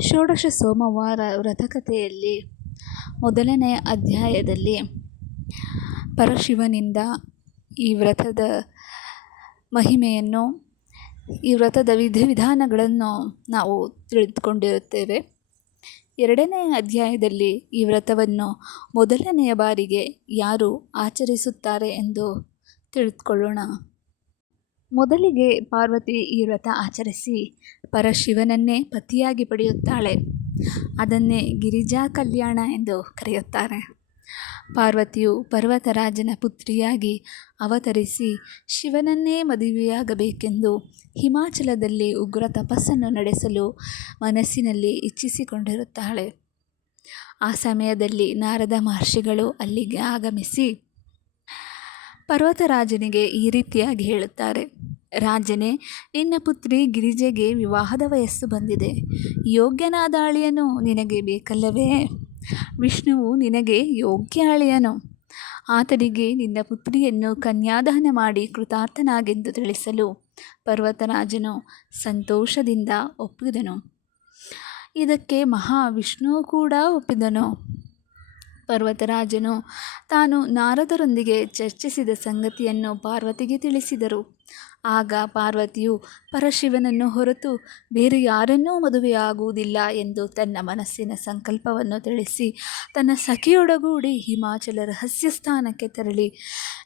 ಷೋಡಶ ಸೋಮವಾರ ವ್ರತಕಥೆಯಲ್ಲಿ ಮೊದಲನೆಯ ಅಧ್ಯಾಯದಲ್ಲಿ ಪರಶಿವನಿಂದ ಈ ವ್ರತದ ಮಹಿಮೆಯನ್ನು, ಈ ವ್ರತದ ವಿಧಿವಿಧಾನಗಳನ್ನು ನಾವು ತಿಳಿದುಕೊಂಡಿರುತ್ತೇವೆ. ಎರಡನೆಯ ಅಧ್ಯಾಯದಲ್ಲಿ ಈ ವ್ರತವನ್ನು ಮೊದಲನೆಯ ಬಾರಿಗೆ ಯಾರು ಆಚರಿಸುತ್ತಾರೆ ಎಂದು ತಿಳಿದುಕೊಳ್ಳೋಣ. ಮೊದಲಿಗೆ ಪಾರ್ವತಿ ಈ ವ್ರತ ಆಚರಿಸಿ ಪರಶಿವನನ್ನೇ ಪತಿಯಾಗಿ ಪಡೆಯುತ್ತಾಳೆ. ಅದನ್ನೇ ಗಿರಿಜಾ ಕಲ್ಯಾಣ ಎಂದು ಕರೆಯುತ್ತಾರೆ. ಪಾರ್ವತಿಯು ಪರ್ವತರಾಜನ ಪುತ್ರಿಯಾಗಿ ಅವತರಿಸಿ ಶಿವನನ್ನೇ ಮದುವೆಯಾಗಬೇಕೆಂದು ಹಿಮಾಚಲದಲ್ಲಿ ಉಗ್ರ ತಪಸ್ಸನ್ನು ನಡೆಸಲು ಮನಸ್ಸಿನಲ್ಲಿ ಇಚ್ಛಿಸಿಕೊಂಡಿರುತ್ತಾಳೆ. ಆ ಸಮಯದಲ್ಲಿ ನಾರದ ಮಹರ್ಷಿಗಳು ಅಲ್ಲಿಗೆ ಆಗಮಿಸಿ ಪರ್ವತರಾಜನಿಗೆ ಈ ರೀತಿಯಾಗಿ ಹೇಳುತ್ತಾರೆ: ರಾಜನೇ, ನಿನ್ನ ಪುತ್ರಿ ಗಿರಿಜೆಗೆ ವಿವಾಹದ ವಯಸ್ಸು ಬಂದಿದೆ. ಯೋಗ್ಯನಾದ ಅಳಿಯನು ನಿನಗೆ ಬೇಕಲ್ಲವೇ? ವಿಷ್ಣುವು ನಿನಗೆ ಯೋಗ್ಯ ಅಳಿಯನು. ಆತನಿಗೆ ನಿನ್ನ ಪುತ್ರಿಯನ್ನು ಕನ್ಯಾದಾನ ಮಾಡಿ ಕೃತಾರ್ಥನಾಗೆಂದು ತಿಳಿಸಲು ಪರ್ವತರಾಜನು ಸಂತೋಷದಿಂದ ಒಪ್ಪಿದನು. ಇದಕ್ಕೆ ಮಹಾವಿಷ್ಣುವು ಕೂಡ ಒಪ್ಪಿದನು. ಪರ್ವತರಾಜನು ತಾನು ನಾರದರೊಂದಿಗೆ ಚರ್ಚಿಸಿದ ಸಂಗತಿಯನ್ನು ಪಾರ್ವತಿಗೆ ತಿಳಿಸಿದರು. ಆಗ ಪಾರ್ವತಿಯು ಪರಶಿವನನ್ನು ಹೊರತು ಬೇರೆ ಯಾರನ್ನೂ ಮದುವೆಯಾಗುವುದಿಲ್ಲ ಎಂದು ತನ್ನ ಮನಸ್ಸಿನ ಸಂಕಲ್ಪವನ್ನು ತಿಳಿಸಿ ತನ್ನ ಸಖಿಯೊಡಗೂಡಿ ಹಿಮಾಚಲ ರಹಸ್ಯ ಸ್ಥಾನಕ್ಕೆ ತೆರಳಿ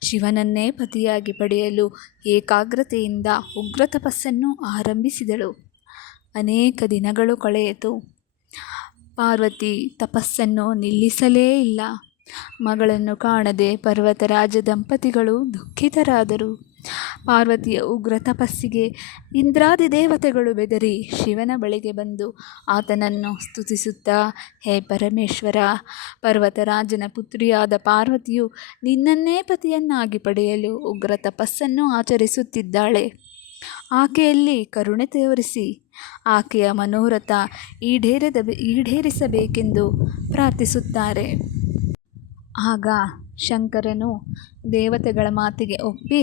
ಶಿವನನ್ನೇ ಪತಿಯಾಗಿ ಪಡೆಯಲು ಏಕಾಗ್ರತೆಯಿಂದ ಉಗ್ರ ತಪಸ್ಸನ್ನು ಆರಂಭಿಸಿದಳು. ಅನೇಕ ದಿನಗಳು ಕಳೆಯಿತು. ಪಾರ್ವತಿ ತಪಸ್ಸನ್ನು ನಿಲ್ಲಿಸಲೇ ಇಲ್ಲ. ಮಗಳನ್ನು ಕಾಣದೆ ಪರ್ವತರಾಜ ದಂಪತಿಗಳು ದುಃಖಿತರಾದರು. ಪಾರ್ವತಿಯ ಉಗ್ರ ತಪಸ್ಸಿಗೆ ಇಂದ್ರಾದಿ ದೇವತೆಗಳು ಬೆದರಿ ಶಿವನ ಬಳಿಗೆ ಬಂದು ಆತನನ್ನು ಸ್ತುತಿಸುತ್ತಾ, ಹೇ ಪರಮೇಶ್ವರ, ಪರ್ವತರಾಜನ ಪುತ್ರಿಯಾದ ಪಾರ್ವತಿಯು ನಿನ್ನನ್ನೇ ಪತಿಯನ್ನಾಗಿ ಪಡೆಯಲು ಉಗ್ರ ತಪಸ್ಸನ್ನು ಆಚರಿಸುತ್ತಿದ್ದಾಳೆ. ಆಕೆಯಲ್ಲಿ ಕರುಣೆ ತೋರಿಸಿ ಆಕೆಯ ಮನೋರಥ ಈಡೇರಿಸಬೇಕೆಂದು ಪ್ರಾರ್ಥಿಸುತ್ತಾರೆ. ಆಗ ಶಂಕರನು ದೇವತೆಗಳ ಮಾತಿಗೆ ಒಪ್ಪಿ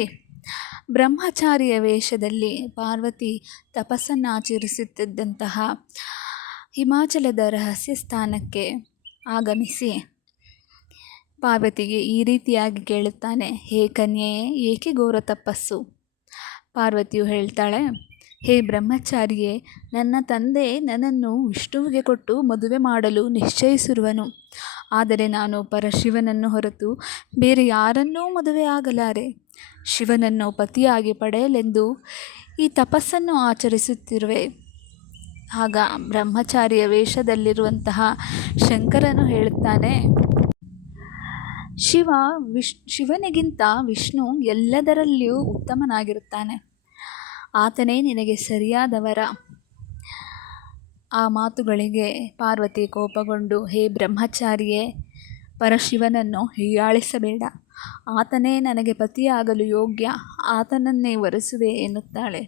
ಬ್ರಹ್ಮಚಾರಿಯ ವೇಷದಲ್ಲಿ ಪಾರ್ವತಿ ತಪಸ್ಸನ್ನಾಚರಿಸುತ್ತಿದ್ದಂತಹ ಹಿಮಾಚಲದ ರಹಸ್ಯ ಸ್ಥಾನಕ್ಕೆ ಆಗಮಿಸಿ ಪಾರ್ವತಿಗೆ ಈ ರೀತಿಯಾಗಿ ಕೇಳುತ್ತಾನೆ: ಹೇ ಕನ್ಯೆಯೇ, ಏಕೆ ಘೋರ ತಪಸ್ಸು? ಪಾರ್ವತಿಯು ಹೇಳ್ತಾಳೆ: ಹೇ ಬ್ರಹ್ಮಚಾರಿಯೇ, ನನ್ನ ತಂದೆ ನನ್ನನ್ನು ವಿಷ್ಣುವಿಗೆ ಕೊಟ್ಟು ಮದುವೆ ಮಾಡಲು ನಿಶ್ಚಯಿಸಿರುವನು. ಆದರೆ ನಾನು ಪರಶಿವನನ್ನು ಹೊರತು ಬೇರೆ ಯಾರನ್ನೂ ಮದುವೆಯಾಗಲಾರೆ. ಶಿವನನ್ನು ಪತಿಯಾಗಿ ಪಡೆಯಲೆಂದು ಈ ತಪಸ್ಸನ್ನು ಆಚರಿಸುತ್ತಿರುವೆ. ಆಗ ಬ್ರಹ್ಮಚಾರಿಯ ವೇಷದಲ್ಲಿರುವಂತಹ ಶಂಕರನು ಹೇಳುತ್ತಾನೆ: ಶಿವನಿಗಿಂತ ವಿಷ್ಣು ಎಲ್ಲದರಲ್ಲಿಯೂ ಉತ್ತಮನಾಗಿರುತ್ತಾನೆ. ಆತನೇ ನಿನಗೆ ಸರಿಯಾದ ವರ. ಆ ಮಾತುಗಳಿಗೆ ಪಾರ್ವತಿ ಕೋಪಗೊಂಡು, ಹೇ ಬ್ರಹ್ಮಚಾರಿಯೇ, ಪರಶಿವನನ್ನು ಹೀಯಾಳಿಸಬೇಡ. ಆತನೇ ನನಗೆ ಪತಿಯಾಗಲು ಯೋಗ್ಯ. ಆತನನ್ನೇ ವರಿಸುವೆ ಎನ್ನುತ್ತಾಳೆ.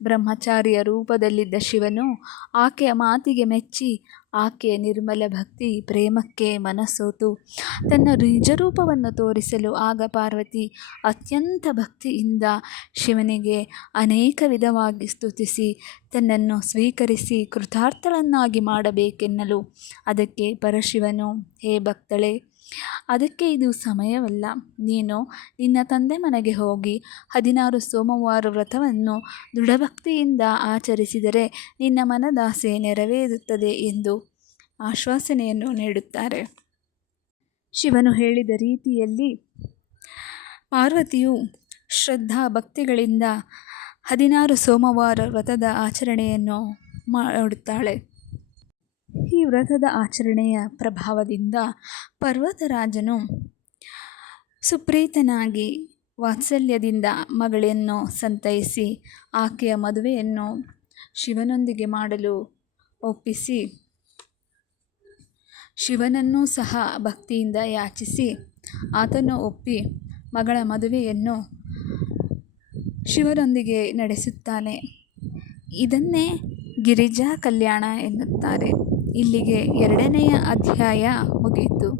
ಬ್ರಹ್ಮಚಾರಿಯ ರೂಪದಲ್ಲಿದ್ದ ಶಿವನು ಆಕೆಯ ಮಾತಿಗೆ ಮೆಚ್ಚಿ ಆಕೆಯ ನಿರ್ಮಲ ಭಕ್ತಿ ಪ್ರೇಮಕ್ಕೆ ಮನಸೋತು ತನ್ನ ನಿಜರೂಪವನ್ನು ತೋರಿಸಲು ಆಗ ಪಾರ್ವತಿ ಅತ್ಯಂತ ಭಕ್ತಿಯಿಂದ ಶಿವನಿಗೆ ಅನೇಕ ವಿಧವಾಗಿ ಸ್ತುತಿಸಿ ತನ್ನನ್ನು ಸ್ವೀಕರಿಸಿ ಕೃತಾರ್ಥಳನ್ನಾಗಿ ಮಾಡಬೇಕೆನ್ನಲು ಅದಕ್ಕೆ ಪರಶಿವನು, ಹೇ ಭಕ್ತಳೇ, ಅದಕ್ಕೆ ಇದು ಸಮಯವಲ್ಲ. ನೀನು ನಿನ್ನ ತಂದೆ ಮನೆಗೆ ಹೋಗಿ 16 ಸೋಮವಾರ ವ್ರತವನ್ನು ದೃಢಭಕ್ತಿಯಿಂದ ಆಚರಿಸಿದರೆ ನಿನ್ನ ಮನದಾಸೆ ನೆರವೇರುತ್ತದೆ ಎಂದು ಆಶ್ವಾಸನೆಯನ್ನು ನೀಡುತ್ತಾರೆ. ಶಿವನು ಹೇಳಿದ ರೀತಿಯಲ್ಲಿ ಪಾರ್ವತಿಯು ಶ್ರದ್ಧಾ ಭಕ್ತಿಗಳಿಂದ 16 ಸೋಮವಾರ ವ್ರತದ ಆಚರಣೆಯನ್ನು ಮಾಡುತ್ತಾಳೆ. ಈ ವ್ರತದ ಆಚರಣೆಯ ಪ್ರಭಾವದಿಂದ ಪರ್ವತರಾಜನು ಸುಪ್ರೀತನಾಗಿ ವಾತ್ಸಲ್ಯದಿಂದ ಮಗಳನ್ನು ಸಂತೈಸಿ ಆಕೆಯ ಮದುವೆಯನ್ನು ಶಿವನೊಂದಿಗೆ ಮಾಡಲು ಒಪ್ಪಿಸಿ ಶಿವನನ್ನೂ ಸಹ ಭಕ್ತಿಯಿಂದ ಯಾಚಿಸಿ ಆತನು ಒಪ್ಪಿ ಮಗಳ ಮದುವೆಯನ್ನು ಶಿವನೊಂದಿಗೆ ನಡೆಸುತ್ತಾನೆ. ಇದನ್ನೇ ಗಿರಿಜಾ ಕಲ್ಯಾಣ ಎನ್ನುತ್ತಾರೆ. ಇಲ್ಲಿಗೆ 2ನೇ ಅಧ್ಯಾಯ ಮುಗಿಯಿತು.